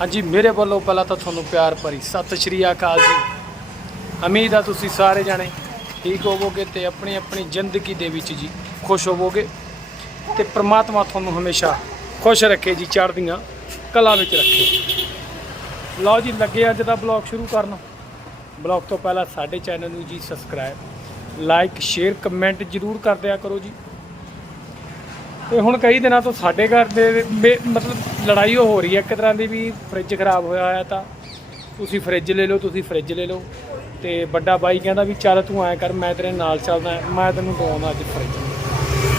ਹਾਂਜੀ, ਮੇਰੇ ਵੱਲੋਂ ਪਹਿਲਾਂ ਤਾਂ ਤੁਹਾਨੂੰ ਪਿਆਰ ਭਰੀ ਸਤਿ ਸ਼੍ਰੀ ਅਕਾਲ ਜੀ। ਉਮੀਦ ਆ ਤੁਸੀਂ ਸਾਰੇ ਜਾਣੇ ਠੀਕ ਹੋਵੋਗੇ ਤੇ ਆਪਣੀ ਆਪਣੀ ਜ਼ਿੰਦਗੀ ਦੇ ਵਿੱਚ ਜੀ ਖੁਸ਼ ਹੋਵੋਗੇ ਤੇ ਪ੍ਰਮਾਤਮਾ ਤੁਹਾਨੂੰ ਹਮੇਸ਼ਾ ਖੁਸ਼ ਰੱਖੇ ਜੀ, ਚੜ੍ਹਦੀਆਂ ਕਲਾ ਵਿੱਚ ਰੱਖੇ। ਲਓ ਜੀ, ਲੱਗੇ ਅੱਜ ਦਾ ਬਲੌਗ ਸ਼ੁਰੂ ਕਰਨ। ਬਲੌਗ ਤੋਂ ਪਹਿਲਾਂ ਸਾਡੇ ਚੈਨਲ ਨੂੰ ਜੀ ਸਬਸਕ੍ਰਾਈਬ ਲਾਈਕ ਸ਼ੇਅਰ ਕਮੈਂਟ ਜਰੂਰ ਕਰ ਦਿਆ ਕਰੋ ਜੀ। ਤੇ ਹੁਣ ਕਈ ਦਿਨਾਂ ਤੋਂ ਸਾਡੇ ਘਰ ਦੇ ਬੇ ਮਤਲਬ ਲੜਾਈ ਉਹ ਹੋ ਰਹੀ ਹੈ, ਇੱਕ ਤਰ੍ਹਾਂ ਦੀ ਵੀ ਫ੍ਰਿਜ ਖਰਾਬ ਹੋਇਆ ਹੋਇਆ ਤਾਂ। ਤੁਸੀਂ ਫ੍ਰਿਜ ਲੈ ਲਓ, ਤੁਸੀਂ ਫ੍ਰਿਜ ਲੈ ਲਓ। ਤੇ ਵੱਡਾ ਬਾਈ ਕਹਿੰਦਾ ਵੀ ਚੱਲ ਤੂੰ ਐਂ ਕਰ, ਮੈਂ ਤੇਰੇ ਨਾਲ ਚੱਲਦਾ, ਮੈਂ ਤੈਨੂੰ ਦਵਾਉਂਦਾ ਅੱਜ ਫ੍ਰਿਜ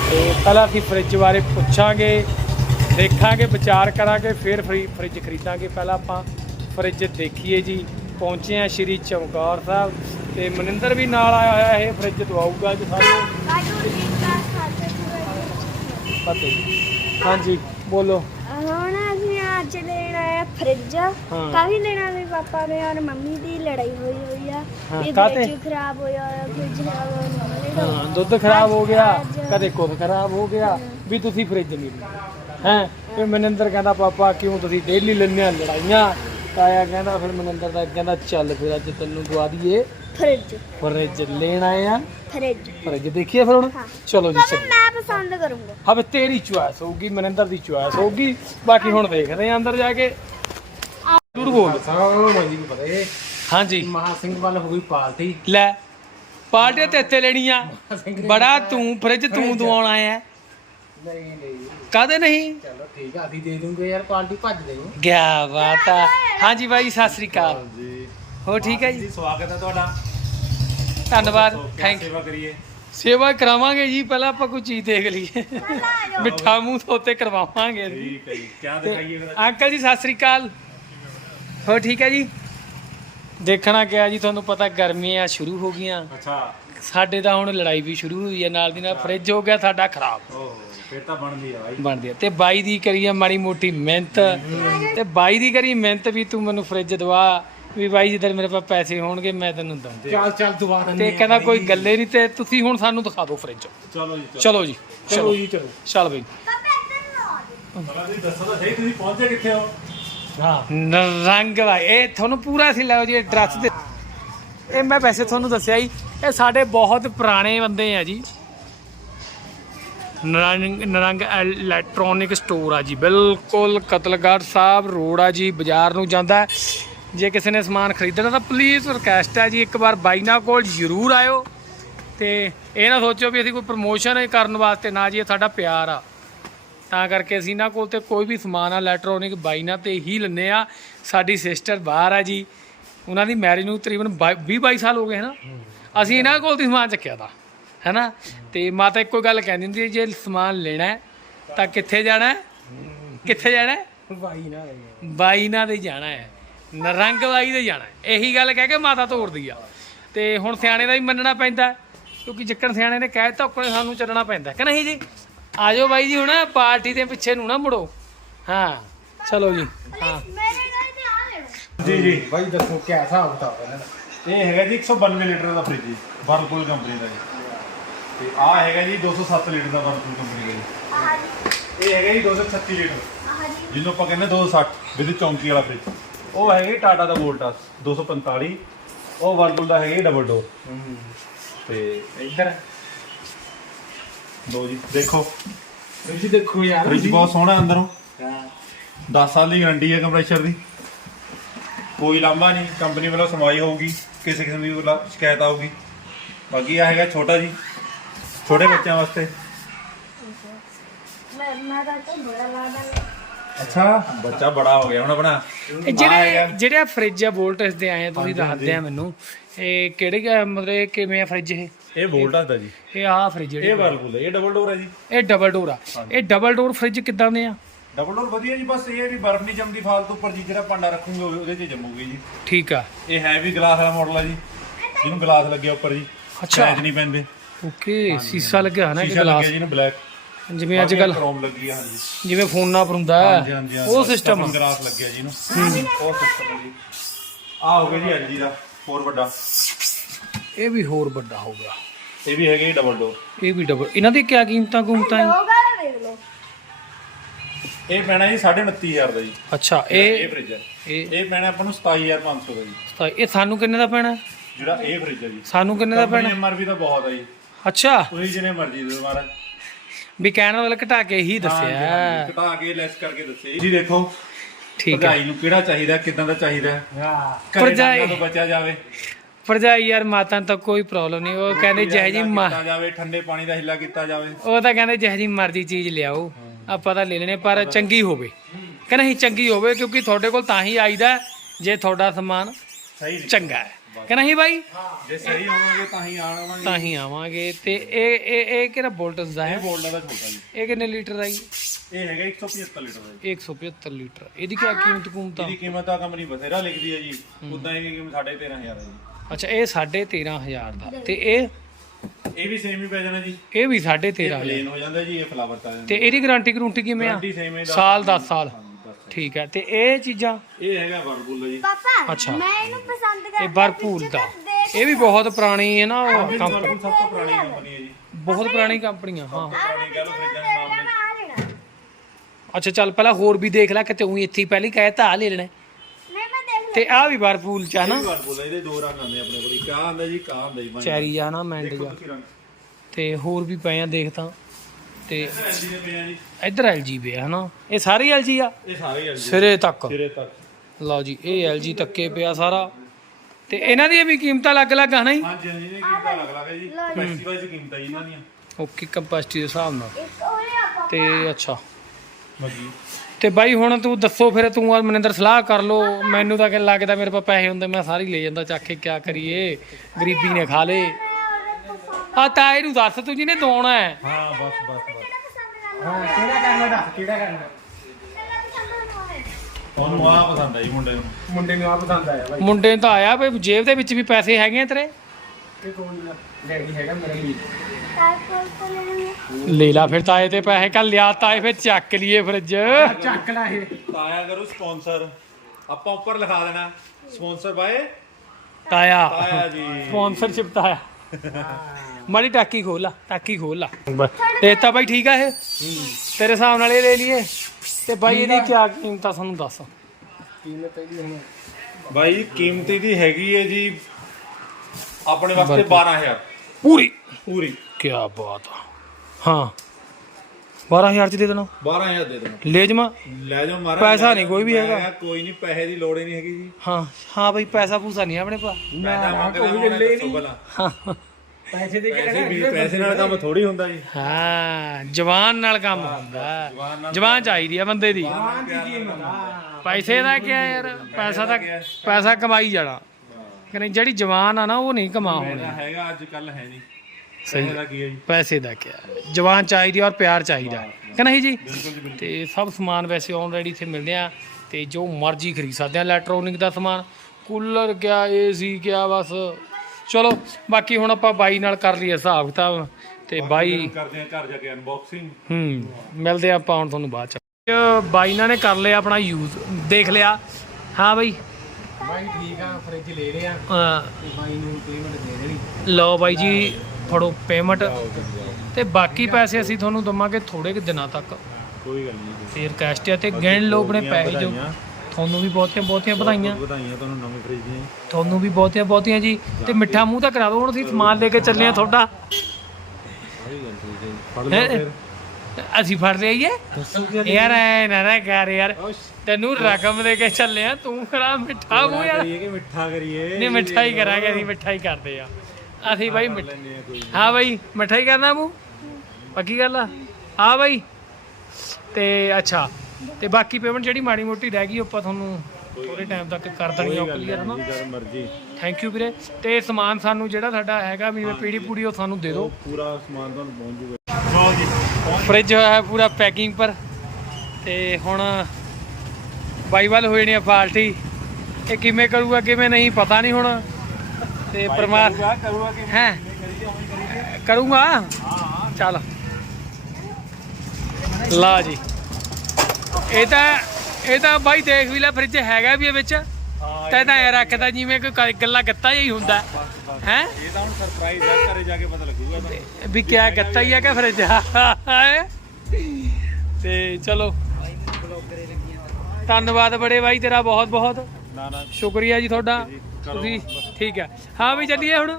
ਤੇ ਪਹਿਲਾਂ ਅਸੀਂ ਫ੍ਰਿਜ ਬਾਰੇ ਪੁੱਛਾਂਗੇ, ਦੇਖਾਂਗੇ, ਵਿਚਾਰ ਕਰਾਂਗੇ, ਫਿਰ ਫਰੀ ਫ੍ਰਿਜ ਖਰੀਦਾਂਗੇ। ਪਹਿਲਾਂ ਆਪਾਂ ਫ੍ਰਿਜ ਦੇਖੀਏ ਜੀ। ਪਹੁੰਚੇ ਆ ਸ਼੍ਰੀ ਚਮਕੌਰ ਸਾਹਿਬ। ਤੇ ਮਨਿੰਦਰ ਵੀ ਨਾਲ ਆਇਆ ਹੋਇਆ, ਇਹ ਫ੍ਰਿਜ ਦਵਾਊਗਾ ਜੀ ਸਾਨੂੰ ਵਾਹਿਗੁਰੂ ਜੀ ਕਾ ਖਾਲਸਾ ਜੀ ਪਤਾ ਜੀ। ਹਾਂਜੀ ਬੋਲੋ। ਹੁਣ ਅਸੀਂ ਅੱਜ ਲੈਣ ਆਇਆ ਫ੍ਰਿਜ। ਹਾਂ। ਕਾਫੀ ਦਿਨਾਂ ਦੇ ਪਾਪਾ ਦੇ ਔਰ ਮੰਮੀ ਦੀ ਲੜਾਈ ਹੋਈ ਹੋਈ ਆ। ਹਾਂ, ਇਹ ਕਾਹਤੇ? ਫ੍ਰਿਜ ਖਰਾਬ ਹੋਇਆ ਹੋਇਆ ਫ੍ਰਿਜ ਖਰਾਬ ਹੋਇਆ ਮੰਮੀ ਹਾਂ ਦੁੱਧ ਖਰਾਬ ਹੋ ਗਿਆ ਅੱਜ- ਕਦੇ ਕੁਝ ਖਰਾਬ ਹੋ ਗਿਆ ਵੀ ਤੁਸੀਂ ਫ੍ਰਿਜ ਨਹੀਂ ਹੈ? ਫਿਰ ਮਨਿੰਦਰ ਕਹਿੰਦਾ ਪਾਪਾ ਕਿਉਂ ਤੁਸੀਂ ਡੇਲੀ ਲੈਂਦੇ ਆ ਲੜਾਈਆਂ? ਤਾਇਆ ਕਹਿੰਦਾ ਫਿਰ ਮਨਿੰਦਰ ਦਾ ਕਹਿੰਦਾ ਚੱਲ ਫਿਰ ਅੱਜ ਤੈਨੂੰ ਦਵਾ ਦਈਏ। ਫ੍ਰਿਜ। ਫ੍ਰਿਜ ਲੈਣ ਆਏ ਆ। ਫ੍ਰਿਜ। ਫ੍ਰਿਜ ਦੇਖੀਏ ਫਿਰ ਹੁਣ। ਚਲੋ ਜੀ ਚੱਲੀਏ ਮੈਂ ਪਸੰਦ ਕਰੂੰਗਾ। ਹਾਂ ਤੇਰੀ ਚੁਆਇਸ ਹੋਊਗੀ ਮਨਿੰਦਰ ਦੀ ਚੁਆਇਸ ਹੋਊਗੀ। ਬਾਕੀ ਹੁਣ ਦੇਖਦੇ ਆ ਅੰਦਰ ਜਾ ਕੇ। ਜ਼ਰੂਰ ਬੋਲ। ਸਾਰਾ ਮੰਜੀ ਨੂੰ ਪਤਾ ਇਹ ਹਾਂਜੀ। ਮਹਾ ਸਿੰਘ ਵੱਲ ਹੋ ਗਈ ਪਾਰਟੀ ਲੈ ਪਾਰਟੀ ਤੇ ਇੱਥੇ ਲੈਣੀ ਆ ਬੜਾ ਤੂੰ ਫ੍ਰਿਜ ਤੂੰ ਦਵਾਉਣ ਆਇਆ। ਨਹੀਂ ਨਹੀਂ। ਕਾਦੇ ਨਹੀਂ? ਚਲੋ ਠੀਕ ਆ ਅਸੀਂ ਦੇ ਦੂੰਗੇ ਯਾਰ ਪਾਰਟੀ ਭੱਜ ਦੇ ਕਿਆ ਬਾਤ ਆ। ਹਾਂਜੀ ਬਾਈ ਸਤਿ ਸ੍ਰੀ ਅਕਾਲ। ਜੀ ਹੋ ਠੀਕ ਹੈ ਜੀ? ਸਵਾਗਤ ਹੈ ਤੁਹਾਡਾ। ਧੰਨਵਾਦ ਥੈਂਕ ਸੇਵਾ ਕਰੀਏ? ਸੇਵਾ ਕਰਾਵਾਂਗੇ ਜੀ ਪਹਿਲਾਂ ਆਪਾਂ ਕੋਈ ਚੀਜ਼ ਦੇਖ ਲਈਏ। ਮਿੱਠਾ ਮੂੰਹ ਤੋਂ ਉੱਤੇ ਕਰਵਾਵਾਂਗੇ। ਜੀ। ਠੀਕ ਹੈ ਜੀ ਕੀ ਤੇ ਅੰਕਲ ਜੀ ਸਤਿ ਸ੍ਰੀ ਅਕਾਲ। ਹੋ ਠੀਕ ਹੈ ਜੀ? ਦੇਖਣਾ ਕਿਹਾ ਜੀ ਤੁਹਾਨੂੰ ਪਤਾ ਗਰਮੀਆਂ ਸ਼ੁਰੂ ਹੋ ਗਈਆਂ। ਅੱਛਾ। ਸਾਡੇ ਤਾਂ ਹੁਣ ਲੜਾਈ ਵੀ ਸ਼ੁਰੂ ਹੋਈ ਹੈ ਨਾਲ ਦੀ ਨਾਲ ਫ੍ਰਿਜ ਹੋ ਗਿਆ ਸਾਡਾ ਖਰਾਬ। ਓਹ ਫਿਰ ਤਾਂ ਬਣਦੀ ਆ ਬਾਈ। ਬਣਦੀ ਹੈ ਤੇ ਬਾਈ ਦੀ ਕਰੀਏ ਮਾੜੀ ਮੋਟੀ ਮਿਹਨਤ। ਤੇ ਬਾਈ ਦੀ ਕਰੀ ਮਿਹਨਤ ਵੀ ਤੂੰ ਮੈਨੂੰ ਫ੍ਰਿਜ ਦਵਾ ਵੀ ਬਾਈ ਜਿੱਦਣ ਮੇਰੇ ਪਾਸ ਪੈਸੇ ਹੋਣਗੇ ਮੈਂ ਤੈਨੂੰ ਦਊਂ। ਚੱਲ ਚੱਲ ਦੁਆ ਤੇ ਕਹਿੰਦਾ ਕੋਈ ਗੱਲੇ ਨਹੀਂ ਤੇ ਤੁਸੀਂ ਹੁਣ ਸਾਨੂੰ ਦਿਖਾ ਦਿਓ ਫ੍ਰਿਜ ਚਲੋ ਜੀ ਚਲੋ। ਜੀ ਚਲੋ ਜੀ ਚਲੋ। ਚੱਲ ਬਈ। ਚਲੋ ਤੁਸੀਂ ਦੱਸੋ ਤਾਂ ਸਹੀ ਤੁਸੀਂ ਪਹੁੰਚੇ ਕਿੱਥੇ ਹੋ? ਨ- ਰੰਗ ਵਾ, ਇਹ ਤੁਹਾਨੂੰ ਪੂਰਾ ਸੀ ਲਓ ਜੀ ਐਡਰੈਸ ਦੇ। ਇਹ ਮੈਂ ਵੈਸੇ ਤੁਹਾਨੂੰ ਦੱਸਿਆ ਹੀ ਇਹ ਸਾਡੇ ਬਹੁਤ ਪੁਰਾਣੇ ਬੰਦੇ ਆ ਜੀ। ਨਰੰਗ ਨਰੰਗ ਇਲੈਕਟ੍ਰੋਨਿਕ ਸਟੋਰ ਆ ਜੀ, ਬਿਲਕੁਲ ਕਤਲਗੜ੍ਹ ਸਾਹਿਬ ਰੋਡ ਆ ਜੀ, ਬਾਜ਼ਾਰ ਨੂੰ ਜਾਂਦਾ। ਜੇ ਕਿਸੇ ਨੇ ਸਮਾਨ ਖਰੀਦਣਾ ਤਾਂ ਪਲੀਜ਼ ਰਿਕਵੈਸਟ ਹੈ ਜੀ, ਇੱਕ ਵਾਰ ਬਾਈ ਨਾਲ ਕੋਲ ਜ਼ਰੂਰ ਆਇਓ। ਤੇ ਇਹ ਨਾ ਸੋਚੋ ਵੀ ਅਸੀਂ ਕੋਈ ਪ੍ਰਮੋਸ਼ਨ ਕਰਨ ਵਾਸਤੇ, ਨਾ ਜੀ, ਇਹ ਸਾਡਾ ਪਿਆਰ ਆ। ਤਾਂ ਕਰਕੇ ਅਸੀਂ ਇਹਨਾਂ ਕੋਲ ਤੇ ਕੋਈ ਵੀ ਸਮਾਨ ਆ ਇਲੈਕਟ੍ਰੋਨਿਕ ਬਾਈ ਨਾਲ ਤੇ ਹੀ ਲੈਂਦੇ ਆ। ਸਾਡੀ ਸਿਸਟਰ ਬਾਹਰ ਆ ਜੀ। ਉਹਨਾਂ ਦੀ ਮੈਰਿਜ ਨੂੰ ਤਕਰੀਬਨ 20 22 ਸਾਲ ਹੋ ਗਏ ਹਨਾ? ਅਸੀਂ ਇਹਨਾਂ ਕੋਲ ਦੀ ਸਮਾਨ ਚੱਕਿਆ ਦਾ ਹੈਨਾ? ਤੇ ਮਾਤਾ ਇੱਕੋ ਗੱਲ ਕਹਿੰਦੀ ਹੁੰਦੀ ਹੈ ਜੇ ਸਮਾਨ ਲੈਣਾ ਤਾਂ ਕਿੱਥੇ ਜਾਣਾ ਕਿੱਥੇ ਜਾਣਾ ਹੈ? ਬਾਈ ਨਾ ਬਾਈ ਨਾਲ ਦੇ ਜਾਣਾ ਹੈ। ਨਰੰਗ ਬਾਈ ਦੇ ਜਾਣਾ ਇਹੀ ਗੱਲ ਕਹਿ ਕੇ ਮਾਤਾ ਤੋੜਦੀ ਆ। ਤੇ ਹੁਣ ਸਿਆਣੇ ਦਾ ਵੀ ਮੰਨਣਾ ਪੈਂਦਾ ਕਿਉਂਕਿ ਜਿੱਕਣ ਸਿਆਣੇ ਨੇ ਕਹਿ ਦਿੱਤਾ ਉਕਣੇ ਸਾਨੂੰ ਚੱਲਣਾ ਪੈਂਦਾ ਕਿ ਨਹੀਂ ਜੀ? ਆਜੋ ਬਾਈ ਜੀ ਹੁਣ ਪਾਰਟੀ ਦੇ ਪਿੱਛੇ ਨੂੰ ਨਾ ਮੁੜੋ। ਹਾਂ ਚਲੋ ਜੀ। ਹਾਂ। ਆ ਜੀ ਜੀ। ਬਾਈ ਦੱਸੋ ਕੀ ਹਿਸਾਬ ਕਿਤਾਬ ਹੈ ਇਹ ਹੈਗਾ ਜੀ 192 ਲੀਟਰ ਦਾ ਫ੍ਰਿਜ ਜੀ ਵਰਲਪੂਲ ਕੰਪਨੀ ਦਾ ਜੀ। ਤੇ ਆ ਹੈਗਾ ਜੀ 207 ਲੀਟਰ ਦਾ ਵਰਲਪੂਲ ਕੰਪਨੀ ਦਾ ਜੀ। ਆਹ ਜੀ। ਇਹ ਹੈਗਾ ਜੀ 236 ਲੀਟਰ। ਆਹ ਜੀ। ਜਿਹਨੂੰ ਆਪਾਂ ਕਹਿੰਦੇ 260 ਵਿਦ ਚੌਂਕੀ ਵਾਲਾ ਫ੍ਰਿਜ ਉਹ ਹੈਗਾ ਜੀ ਟਾਟਾ ਦਾ ਵੋਲਟਸ 245 ਉਹ ਵਰਲਪੂਲ ਦਾ ਹੈਗਾ ਜੀ ਡਬਲ ਡੋਰ ਤੇ ਇੱਧਰ ਦੋ ਜੀ ਦੇਖੋ। ਤੁਸੀਂ ਦੇਖੋ ਯਾਰ। ਫ੍ਰਿਜ ਬਹੁਤ ਸੋਹਣਾ ਅੰਦਰੋਂ। 10 ਸਾਲ ਦੀ ਗਾਰੰਟੀ ਹੈ ਕੰਪਰੈਸ਼ਰ ਦੀ। ਕੋਈ ਲਾਂਭਾ ਨਹੀਂ ਕੰਪਨੀ ਵੱਲੋਂ ਸਮਾਈ ਹੋਊਗੀ ਕਿਸੇ ਕਿਸਮ ਦੀ ਲਾ- ਸ਼ਿਕਾਇਤ ਆਊਗੀ। ਬਾਕੀ ਆ ਹੈਗਾ ਛੋਟਾ ਜੀ ਛੋਟੇ ਬੱਚਿਆਂ ਵਾਸਤੇ। ਮੈਂ ਮੈਂ ਤਾਂ ਤੋਂ ਬੜਾ ਲਾਦਾ ਅੱਛਾ ਬੱਚਾ ਬੜਾ ਹੋ ਗਿਆ ਹੁਣ ਆਪਣਾ। ਇਹ ਜਿਹੜੇ ਜਿਹੜੇ ਫ੍ਰਿਜ ਆ ਵੋਲਟਸ ਦੇ ਆਏ ਆ ਤੁਸੀਂ ਦੱਸਦੇ ਆ ਮੈਨੂੰ। ਇਹ ਕਿਹੜੇ ਕੁ- ਮਤਲਬ ਇਹ ਕਿਵੇਂ ਆ ਫ੍ਰਿਜ ਇਹ? ਇਹ ਵੋਲਟਸ ਦਾ ਜੀ। ਇਹ ਆਹ ਫ੍ਰਿਜ ਇਹ ਜਿਹੜੇ। ਵਰਲਪੂਲ ਦਾ ਇਹ ਡਬਲ ਡੋਰ ਹੈ ਜੀ। ਇਹ ਡਬਲ ਡੋਰ ਆ। ਇਹ ਡਬਲ ਡੋਰ ਫ੍ਰਿਜ ਕਿੱਦਾਂ ਦੇ ਆ? ਡਬਲ ਡੋਰ ਵਧੀਆ ਜੀ ਬਸ ਇਹ ਹੈ ਵੀ ਬਰਫ਼ ਨਹੀਂ ਜੰਮਦੀ ਫਾਲਤੂ ਉੱਪਰ ਜੀ ਜਿਹੜਾ ਭਾਂਡਾ ਰੱਖੂਗੇ ਉਹ- ਉਹਦੇ 'ਚ ਜੰਮੂਗੀ ਜੀ। ਠੀਕ ਆ। ਇਹ ਹੈ ਵੀ ਗਲਾਸ ਵਾਲਾ ਮਾਡਲ ਹੈ ਜੀ। ਜਿਹਨੂੰ ਗਲਾਸ ਲੱਗਿਆ ਉੱਪਰ ਜੀ। ਅੱਛਾ। ਨਹੀਂ ਪੈਂਦੇ। ਓਕੇ ਸੀਸਾ ਲੱਗਿਆ ਨਾ ਸ਼ੀਸ਼ਾ ਗਲਾਸ ਲੱਗਿਆ ਜੀ ਨੂੰ ਬਲੈਕ ਜਿਵੇਂ ਅੱਜ ਕੱਲ ਕ੍ਰੋਮ ਲੱਗੀ ਆ ਹਾਂਜੀ। ਜਿਵੇਂ ਫੋਨਾਂ ਪਰ ਹੁੰਦਾ ਹਾਂਜੀ ਹਾਂਜੀ ਹਾਂਜੀ। ਉਹ ਸਿਸਟਮ Stephen ਗਲਾਸ ਲੱਗਿਆ ਜੀ ਨੂੰ ਉਹ ਸਿਸਟਮ ਹੈ ਜੀ। ਆ ਹੋ ਗਿਆ ਜੀ ਐਲਜੀ ਦਾ ਹੋਰ ਵੱਡਾ। ਇਹ ਵੀ ਹੋਰ ਵੱਡਾ ਹੋਊਗਾ ਇਹ ਵੀ ਹੈਗੇ ਡਬਲ ਡੋਰ ਇਹ ਵੀ ਡਬਲ ਇਹਨਾਂ ਦੀ ਕੀ ਕੀਮਤਾਂ ਕੁਮਤਾਂ ਜੀ? ਲੋਗਾ ਦੇਖ ਲਓ। ਇਹ ਪੈਣਾ ਜੀ 29500 ਦਾ ਜੀ। ਅੱਛਾ ਇਹ ਇਹ ਫ੍ਰਿਜ ਹੈ। ਇਹ ਇਹ ਪੈਣਾ ਆਪਾਂ ਨੂੰ 27500 ਦਾ ਜੀ। ਤਾਂ ਇਹ ਸਾਨੂੰ ਕਿੰਨੇ ਦਾ ਪੈਣਾ? ਜਿਹੜਾ ਇਹ ਫ੍ਰਿਜ ਹੈ ਜੀ। ਸਾਨੂੰ ਕਿੰਨੇ ਦਾ ਪੈਣਾ? ਐਮਆਰਪੀ ਤਾਂ ਬਹੁਤ ਹੈ ਜੀ। ਅੱਛਾ। ਤੁਸੀਂ ਜਿੰਨੇ ਮਰਜ਼ੀ ਦੇ ਮਾਰਾ ਵੀ ਕਹਿਣ ਵਾਲਾ ਘਟਾ ਕੇ ਹੀ ਦੱਸਿਆ। ਘਟਾ ਕੇ ਲੈਸ ਕਰਕੇ ਦੱਸੇ। ਜੀ ਦੇਖੋ ਠੀਕ ਹੈ। ਭਰਜਾਈ ਨੂੰ ਕਿਹੜਾ ਚਾਹੀਦਾ ਕਿਦਾਂ ਦਾ ਚਾਹੀਦਾ? ਘਰੇ ਭਰਜਾਈ- ਤੋਂ ਬਚਿਆ ਜਾਵੇ। ਭਰਜਾਈ ਯਾਰ ਮਾਤਾ ਨੂੰ ਤਾਂ ਕੋਈ ਪ੍ਰੋਬਲਮ ਨਹੀਂ। ਉਹ ਕਹਿੰਦੇ ਜਿਹੇ ਜੀ ਮਾ ਕੀਤਾ ਜਾਵੇ ਠੰਡੇ ਪਾਣੀ ਦਾ ਹਿੱਲਾ ਕੀਤਾ ਜਾਵੇ। ਉਹ ਤਾਂ ਕਹਿੰਦੇ ਜਿਹੇ ਜੀ ਮਰਜ਼ੀ ਚੀਜ਼ ਲਿਆਓ ਆਪਾਂ ਤਾਂ ਲੈ ਲੈਣੇ ਪਰ ਚੰਗੀ ਹੋਵੇ। ਕਿ ਨਹੀਂ ਚੰਗੀ ਹੋਵੇ ਕਿਉਂਕਿ ਤੁਹਾਡੇ ਕੋਲ ਤਾਂ ਹੀ ਆਈਦਾ ਜੇ ਤੁਹਾਡਾ ਸਮਾਨ ਸਹੀ ਚੰਗਾ ਹੈ। ਕਿ ਨਹੀਂ ਬਾਈ ਜੇ ਸਹੀ ਹੋਵਾਂਗੇ ਤਾਂ ਹੀ ਆਵਾਂਗੇ। ਤਾਂ ਹੀ ਆਵਾਂਗੇ। ਤੇ ਇਹ ਇਹ ਇਹ ਕਿਹੜਾ ਵੋਲਟਸ ਦਾ ਇਹ ਹੈ ਬੋਲਦਾ ਦਾ ਛੋਟਾ ਜੀ। ਇਹ ਕਿੰਨੇ ਲੀਟਰ ਦਾ ਜੀ? ਇਹ ਹੈਗਾ 175 ਲੀਟਰ ਦਾ ਜੀ। 175 ਲੀਟਰ। ਇਹਦੀ ਕੀ ਕੀਮਤ ਕੂਮਤ ਆ? ਇਹਦੀ ਕੀਮਤ ਤਾਂ ਕੰਪਨੀ ਬਥੇਰਾ ਲਿਖਦੀ ਹੈ ਜੀ। ਉਦਾਂ ਹੀ ਕੀਮਤ 13500 ਹੈ ਜੀ। ਅੱਛਾ ਇਹ 13500 ਦਾ। ਤੇ ਇਹ ਇਹ ਵੀ ਸੇਮ ਹੀ ਪੈ ਜਾਣਾ ਜੀ। ਇਹ ਵੀ ਇਹ 13500 ਪਲੇਨ ਹੋ ਜਾਂਦਾ ਜੀ ਇਹ ਫਲਾਵਰ ਤਾਂ ਤੇ ਇਹਦੀ ਗਾਰੰਟੀ ਗਰੰਟੀ ਕਿਵੇਂ ਆ? ਹੈ ਦਸ ਸਾਲ 10 ਸਾਲ। ਹਾਂਜੀ, ਦਸ ਸਾਲ। ਠੀਕ ਹੈ ਤੇ ਇਹ ਚੀਜ਼ਾਂ ਇਹ ਹੈਗਾ ਵਰਪੂਲ ਦਾ ਜੀ। ਪਾਪਾ ਅੱਛਾ। ਮੈਂ ਇਹਨੂੰ ਪਸੰਦ ਕਰਦਾ ਇਹ ਵਰਪੂਲ ਦਾ। ਇਹ ਵੀ ਬਹੁਤ ਪੁਰਾਣੀ ਹੈ ਨਾ ਉਹ ਵਰਪੂਲ ਸਭ ਤੋਂ ਪੁਰਾਣੀ ਕੰਪਨੀ ਹੈ ਜੀ। ਬਹੁਤ ਪੁਰਾਣੀ ਕੰਪਨੀਆਂ ਹਾਂ। ਪੁਰਾਣੀ ਕਹਿ ਫਰਿੱਜਾਂ ਦੇ ਅੱਛਾ ਚੱਲ ਪਹਿਲਾਂ ਹੋਰ ਵੀ ਦੇਖ ਲੈ ਕਿਤੇ ਉਹੀ ਇੱਥੇ ਹੀ ਪਹਿਲੀ ਕਹਿਤਾ ਆ ਲੈ ਲੈਣਾ। ਤੇ ਆ ਵੀ ਵਰਪੂਲ ਚ ਆ ਇਹ ਨਾ ਵੀ ਵਰਪੂਲ ਇਹਦੇ ਦੋ ਰੰਗ ਆਉਂਦੇ ਆਪਣੇ ਕੋਲ ਇੱਕ ਆਉਂਦਾ ਜੀ ਕਾ ਆਉਂਦਾ ਜੀ ਚੈਰੀ ਆ ਨਾ ਮੈਂਡ ਦੇਖੋ ਜਾ ਤੁਸੀਂ ਰੰਗ। ਤੇ ਹੋਰ ਵੀ ਪਏ ਆ ਦੇਖ ਤਾਂ। ਤੇ ਐਲਜੀ ਦੇ ਪਏ ਆ ਜੀ। ਇੱਧਰ ਐਲਜੀ ਪਿਆ ਹਨਾ। ਇਹ ਸਾਰੇ ਐਲਜੀ ਆ? ਇਹ ਸਾਰੇ ਐਲਜੀ ਸਿਰੇ ਤੱਕ। ਸਿਰੇ ਤੱਕ। ਲਓ ਜੀ ਇਹ ਐਲਜੀ ਤੱਕੇ ਪਿਆ ਸਾਰਾ। ਤੇ ਇਹਨਾਂ ਦੀਆਂ ਵੀ ਕੀਮਤਾਂ ਅਲੱਗ-ਅਲੱਗ ਹਨਾ ਜੀ ਹਾਂਜੀ ਹਾਂਜੀ ਇਹ ਕੀਮਤਾਂ ਅਲੱਗ ਅਲੱਗ ਹੈ ਜੀ। ਫੈਸਟੀਵਲ ਦੀ ਕੀਮਤਾਂ ਜੀ ਇਹਨਾਂ ਦੀਆਂ। ਓਕੇ ਕੰਪੈਸਿਟੀ ਦੇ ਹਿਸਾਬ ਨਾਲ। ਇੱਕ ਉਹ ਲਿਆ ਪਾਪਾ ਤੇ ਅੱਛਾ। ਮੱਗੀ ਤੇ ਬਾਈ ਹੁਣ ਤੂੰ ਦੱਸੋ ਫਿਰ ਤੂੰ ਔਰ ਮਨਿੰਦਰ ਸਲਾਹ ਕਰ ਲੋ ਮੈਨੂੰ ਤਾਂ ਕਿ ਲੱਗਦਾ ਮੇਰੇ ਪਾ ਪੈਸੇ ਹੁੰਦੇ ਮੈਂ ਸਾਰੇ ਲੈ ਜਾਂਦਾ ਚੱਕ ਕੇ ਕਿਆ ਕਰੀਏ? ਗਰੀਬੀ ਨੇ ਖਾ ਲੇ ਆ ਤਾਂ ਇਹਨੂੰ ਦੱਸ ਤੂੰ ਜਿਹਨੇ ਦੋਣਾ ਹੈ। ਹਾਂ ਬਸ ਬਸ ਬਸ। ਹਾਂ? ਕਿਹੜਾ ਕਰਨਾ ਦੱਸ ਕਿਹੜਾ ਕਰਨਾ ਉਹਨੂੰ ਆ ਪਸੰਦ ਆ ਜੀ ਮੁੰਡੇ ਨੂੰ। ਮੁੰਡੇ ਨੂੰ ਆ ਪਸੰਦ ਆਇਆ ਬਾਈ। ਮੁੰਡੇ ਨੂੰ ਤਾਂ ਆਇਆ ਵੀ ਜੇਬ ਦੇ ਵਿੱਚ ਵੀ ਪੈਸੇ ਹੈਗੇ ਆ ਤੇਰੇ? ਇਹ ਨਾ ਡੈਡੀ ਹੈਗਾ ਮੇਰੇ ਤੋਂ ਲੈ ਲੈਣਾ ਲੈ ਲਾ ਫਿਰ ਤਾਏ ਤੇ ਪੈਸੇ ਕੱਲ ਲਿਆ ਤਾਏ ਫਿਰ ਚੱਕ ਲਈਏ ਫਰਿੱਜ ਚੱਕ ਲੈ ਇਹ। ਤਾਇਆ ਕਰੋ ਸਪਾਂਸਰ ਆਪਾਂ ਉੱਪਰ ਲਿਖਾ ਦੇਣਾ। Sponsor by? ਤਾਇਆ। ਤਾਇਆ ਜੀ। ਸਪਾਂਸਰਸ਼ਿਪ ਤਾਇਆ। ਮਾੜੀ ਟਾਕੀ ਖੋਲ ਲਾ ਟਾਕੀ ਖੋਲ ਲਾ। ਤੇ ਤਾਂ ਬਾਈ ਠੀਕ ਆ ਇਹ। ਤੇਰੇ ਹਿਸਾਬ ਨਾਲ ਇਹ ਲੈ ਲਈਏ। ਤੇ ਬਾਈ ਇਹਦੀ ਕੀ ਕੀਮਤ ਆ ਸਾਨੂੰ ਦੱਸ। ਕੀਮਤ ਇਹਦੀ ਹੁਣ ਬਾਈ ਕੀਮਤੀ ਦੀ ਹੈਗੀ ਹੈ ਜੀ ਆਪਣੇ ਵਾਸਤੇ 12000 ਪੂਰੀ। ਪੂਰੀ। ਕੀ ਬਾਤ ਆ। ਹਾਂ। 12000 ਚ ਦੇ ਦੇਣਾ। 12000 ਦੇ ਦੇਣਾ। ਲੈ ਜਮਾ ਲੈ ਜਾਓ ਮਾਰਾ ਪੈਸਾ ਨਹੀਂ ਕੋਈ ਵੀ ਹੈਗਾ। ਕੋਈ ਨਹੀਂ ਪੈਸੇ ਦੀ ਲੋੜ ਹੀ ਨਹੀਂ ਹੈਗੀ ਜੀ। ਹਾਂ ਹਾਂ ਬਾਈ ਪੈਸਾ ਪੂਸਾ ਨਹੀਂ ਆਪਣੇ ਪਾ ਪੈਸਾ ਮੰਗਦਾ ਹੋਣਾ ਦੱਸੋ ਭਲਾ ਪੈਸੇ ਦੇ ਕੇ ਪੈਸੇ ਵੀ ਪੈਸੇ ਨਾਲ ਕੰਮ ਥੋੜੀ ਹੁੰਦਾ ਜੀ। ਹਾਂ ਜਵਾਨ ਨਾਲ ਕੰਮ ਹੁੰਦਾ। ਜਵਾਨ ਚਾਹੀਦੀ ਆ ਬੰਦੇ ਦੀ। ਪੈਸੇ ਦਾ ਕੀ ਯਾਰ? ਪੈਸਾ ਤਾਂ ਪੈਸਾ ਕਮਾਈ ਜਾਣਾ। ਕਿ ਨਹੀਂ ਜਿਹੜੀ ਜਵਾਨ ਆ ਨਾ ਉਹ ਨਹੀਂ ਕਮਾ ਹੋਣੀ ਹੈਗਾ ਅੱਜ ਕੱਲ ਹੈ ਨਹੀਂ। ਸਹੀ। ਦਾ ਕੀ ਹੈ ਜੀ? ਪੈਸੇ ਦਾ ਕੀ ਜਵਾਨ ਚਾਹੀਦੀ ਔਰ ਪਿਆਰ ਚਾਹੀਦਾ। ਕਿ ਨਹੀਂ ਜੀ? ਤੇ ਸਭ ਸਮਾਨ ਵੈਸੇ ਆਲਰੇਡੀ ਇੱਥੇ ਮਿਲਦੇ ਆ। ਤੇ ਜੋ ਮਰਜ਼ੀ ਖਰੀਦ ਸਕਦੇ ਆ ਇਲੈਕਟ੍ਰੋਨਿਕ ਦਾ ਸਮਾਨ। ਕੂਲਰ ਗਿਆ ਏਸੀ ਗਿਆ ਬਸ। ਚਲੋ ਬਾਕੀ ਹੁਣ ਆਪਾਂ ਬਾਈ ਨਾਲ ਕਰ ਲਈਏ ਹਿਸਾਬ ਕਿਤਾਬ। ਤੇ ਬਾਈ ਕਰਦੇ ਆ ਘਰ ਜਾ ਕੇ ਅਨਬਾਕਸਿੰਗ ਹੂੰ ਮਿਲਦੇ ਆ ਆਪਾਂ ਹੁਣ ਤੁਹਾਨੂੰ ਬਾਅਦ ਚ। ਬਾਈ ਨਾਲ ਨੇ ਕਰ ਲਿਆ ਆਪਣਾ ਯੂਜ਼ ਦੇਖ ਲਿਆ। ਹਾਂ ਬਾਈ। ਬਾਈ ਠੀਕ ਆ ਫ੍ਰਿਜ ਲੈ ਲਿਆ। ਅਹ ਤੇ ਬਾਈ ਨੂੰ ਪੇਮੈਂਟ ਦੇ ਦੇਣੀ। ਲਓ ਬਾਈ ਜੀ ਫੜੋ ਪੇਮੈਂਟ ਤੇ ਬਾਕੀ ਪੈਸੇ ਅਸੀਂ ਤੁਹਾਨੂੰ ਦਵਾਂਗੇ ਥੋੜੇ ਕੁ ਦਿਨਾਂ ਤੱਕ। ਕੋਈ ਗੱਲ ਨਹੀਂ ਫੇਰ ਕੈਸ਼ ਤੇ ਆ ਤੇ ਗਿਣ ਲਓ ਆਪਣੇ ਪੈਸੇ ਜੋ। ਤੁਹਾਨੂੰ ਵੀ ਬਹੁਤੀਆਂ ਬਹੁਤੀਆਂ ਵਧਾਈਆਂ। ਵਧਾਈਆਂ ਤੁਹਾਨੂੰ ਨਵੇਂ ਫ੍ਰਿਜ ਦੀਆਂ। ਤੁਹਾਨੂੰ ਵੀ ਬਹੁਤੀਆਂ ਬਹੁਤੀਆਂ ਜੀ। ਤੇ ਮਿੱਠਾ ਮੂੰਹ ਤਾਂ ਕਰਾ ਦਿਓ ਹੁਣ ਅਸੀਂ ਸਮਾਨ ਲੈ ਕੇ ਚੱਲੇ ਆ ਤੁਹਾਡਾ। ਸਾਰੀ ਗੱਲ ਠੀਕ ਹੈ ਜੀ। ਫੜ ਹੈਂ? ਲਓ ਫਿਰ। ਅਸੀਂ ਫੜ ਲਿਆਈਏ ਯਾਰ ਐ ਨਾ ਨਾ ਕਰ ਯਾਰ। ਤੈਨੂੰ ਰਕਮ ਦੇ ਕੇ ਚੱਲੇ ਆ ਤੂੰ ਖੜਾ ਮਿੱਠਾ ਮੂੰਹ ਯਾਰ। ਕਰੀਏ ਕਿ ਮਿੱਠਾ ਕਰੀਏ? ਨਹੀਂ ਮਿਠਾਈ ਕਰਾਂਗੇ ਅਸੀਂ ਮਿਠਾਈ ਕਰਦੇ ਆ। ਅਸੀਂ ਬਾਈ ਮਿੱਠ- ਹਾਂ ਬਾਈ ਮਿਠਾਈ ਕਰਨਾ ਮੂੰਹ? ਪੱਕੀ ਗੱਲ ਆ? ਹਾਂ ਬਾਈ। ਤੇ ਅੱਛਾ ਤੇ ਬਾਕੀ ਪੇਮੈਂਟ ਜਿਹੜੀ ਮਾੜੀ ਮੋਟੀ ਰਹਿ ਗਈ ਉਹ ਆਪਾਂ ਤੁਹਾਨੂੰ ਥੋੜੇ ਟਾਈਮ ਤੱਕ ਕਰ ਦੇਣੀ ਉਹ ਕਲੀਅਰ ਨਾ। ਮਰਜ਼ੀ। ਥੈਂਕ ਯੂ ਵੀਰੇ। ਤੇ ਸਮਾਨ ਸਾਨੂੰ ਜਿਹੜਾ ਸਾਡਾ ਹੈਗਾ ਵੀ ਪੀੜੀ ਪੂੜੀ ਉਹ ਸਾਨੂੰ ਦੇ ਦਿਓ। ਪੂਰਾ ਸਮਾਨ ਤੁਹਾਨੂੰ ਪਹੁੰਚ ਜੂਗਾ। ਲੋ ਜੀ। ਫ੍ਰਿਜ ਹੋਇਆ ਹੈ ਪੂਰਾ ਪੈਕਿੰਗ ਪਰ। ਤੇ ਹੁਣ ਬਾਈ ਵੱਲ ਹੋਏ ਨੇ ਪਾਰਟੀ ਇਹ ਕਿਵੇਂ ਕਰੂਗਾ ਕਿਵੇਂ ਨਹੀਂ ਪਤਾ ਨਹੀਂ ਹੁਣ। ਤੇ ਪਰਮਾਤਮਾ ਕਰੂਗਾ ਕਿ ਹੈ? ਕਰੂੰਗਾ? ਚੱਲ। ਲਾ ਜੀ। ਇਹ ਤਾਂ ਇਹ ਤਾਂ ਬਾਈ ਦੇਖ ਵੀ ਲੈ ਫ੍ਰਿਜ ਹੈਗਾ ਵੀ ਇਹ ਵਿੱਚ। ਤੈ ਤਾਂ ਰੱਖਦਾ ਜਿਵੇਂ ਕੋਈ ਗੱਲਾਂ ਗੱਤਾ ਹੀ ਹੁੰਦਾ। ਹੈ? ਇਹ ਤਾਂ ਹੁਣ ਸਰਪ੍ਰਾਈਜ਼ ਹੈ ਘਰੇ ਜਾ ਕੇ ਪਤਾ ਲੱਗੂਗਾ ਤੁਹਾਨੂੰ। ਵੀ ਕਿਆ ਗੱਤਾ ਹੀ ਆ ਕਿ ਫ੍ਰਿਜ ਆ ਤੇ ਚਲੋ। ਧੰਨਵਾਦ ਬੜੇ ਬਾਈ ਤੇਰਾ ਬਹੁਤ ਬਹੁਤ। ਨਾ ਨਾ। ਸ਼ੁਕਰੀਆ ਜੀ ਤੁਹਾਡਾ। ਤੁਸੀਂ ਠੀਕ ਹੈ। ਹਾਂ ਵੀ ਚੱਲੀਏ ਹੁਣ।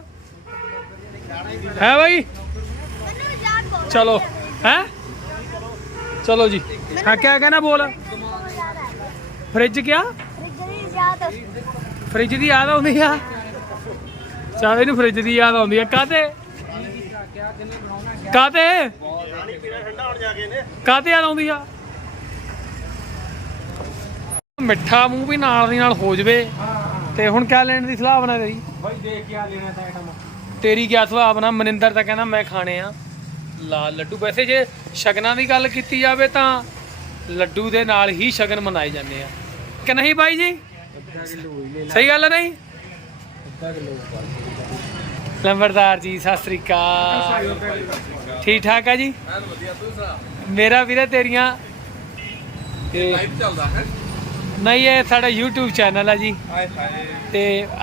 ਹੈ ਬਾਈ? ਚਲੋ। ਹੈ? ਚਲੋ ਜੀ। ਹਾਂ ਕਿਆ ਕਹਿਣਾ ਬੋਲ? ਫ੍ਰਿਜ ਕਿਆ? ਫ੍ਰਿਜ ਦੀ ਯਾਦ ਆਉਂਦੀ ਆ? ਚਾਹ ਇਹਨੂੰ ਫ੍ਰਿਜ ਦੀ ਯਾਦ ਆਉਂਦੀ ਆ। ਕਾਤੇ ਕਾਤੇ ਕਾਤੇ ਯਾਦ ਆਉਂਦੀ ਆ? ਮਿੱਠਾ ਮੂੰਹ ਵੀ ਨਾਲ ਦੀ ਨਾਲ ਹੋ ਜਵੇ। ਤੇ ਹੁਣ ਕਿਆ ਲੈਣ ਦੀ ਸਲਾਹ ਬਣਾ ਤੇਰੀ? ਬਾਈ ਦੇਖ ਕੇ ਆ ਲੈਣਾ ਤਾਂ ਆਈਟਮ ਤੇਰੀ ਕਿਆ ਸਲਾਹ ਬਣਾ? ਮਨਿੰਦਰ ਤਾਂ ਕਹਿੰਦਾ ਮੈਂ ਖਾਣੇ ਆ। ਲਾਲ ਲੱਡੂ। ਵੈਸੇ ਜੇ ਸ਼ਗਨਾਂ ਦੀ ਗੱਲ ਕੀਤੀ ਜਾਵੇ ਤਾਂ ਲੱਡੂ ਦੇ ਨਾਲ ਹੀ ਸ਼ਗਨ ਮਨਾਏ ਜਾਂਦੇ ਆ। ਕਿ ਨਹੀਂ ਬਾਈ ਜੀ? ਸਹੀ ਗੱਲ ਨਹੀਂ? ਅੱਧਾ ਕਿਲੋ ਲੰਬਰਦਾਰ ਜੀ ਸਤਿ ਸ੍ਰੀ ਅਕਾਲ। ਠੀਕ ਠਾਕ ਆ ਜੀ? ਮੇਰਾ ਵੀਰੇ ਤੇਰੀਆਂ ਤੇ ਚੱਲਦਾ ਹੈ? ਨਹੀਂ ਇਹ ਸਾਡਾ YouTube ਚੈਨਲ ਆ ਜੀ। ਹਾਏ ਹਾਏ। ਤੇ